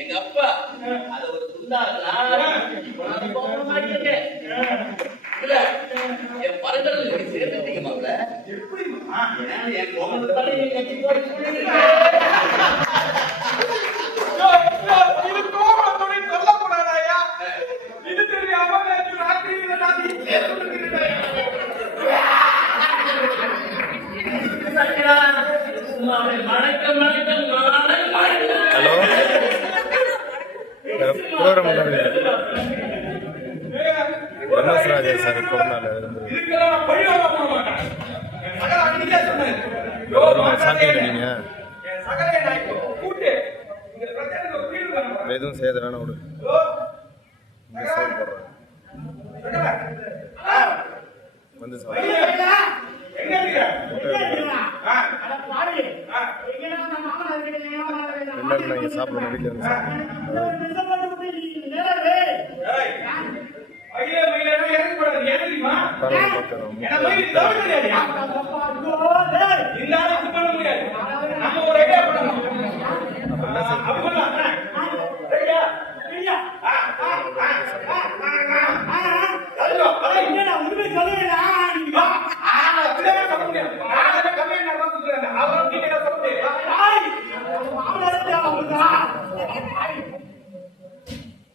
எங்க அப்பா அத ஒரு துண்டாக்குனா என் பரங்கடல் சேர்ந்துட்டீங்க மாப்ள. என் கோமணத்தாலே நீ கட்டி போட்டு ஹலோ ப்ரோக்ராம் எம்எஸ் ராஜா சார் கொரோனால சாப்பிட்டீங்க நீங்க எதுவும் செய்ய வேணாம் விடு சோறு போடுறேன் வந்து எல்லாரும் சாப்பிடணும் வீட்டில் வந்து பரவாயில்ல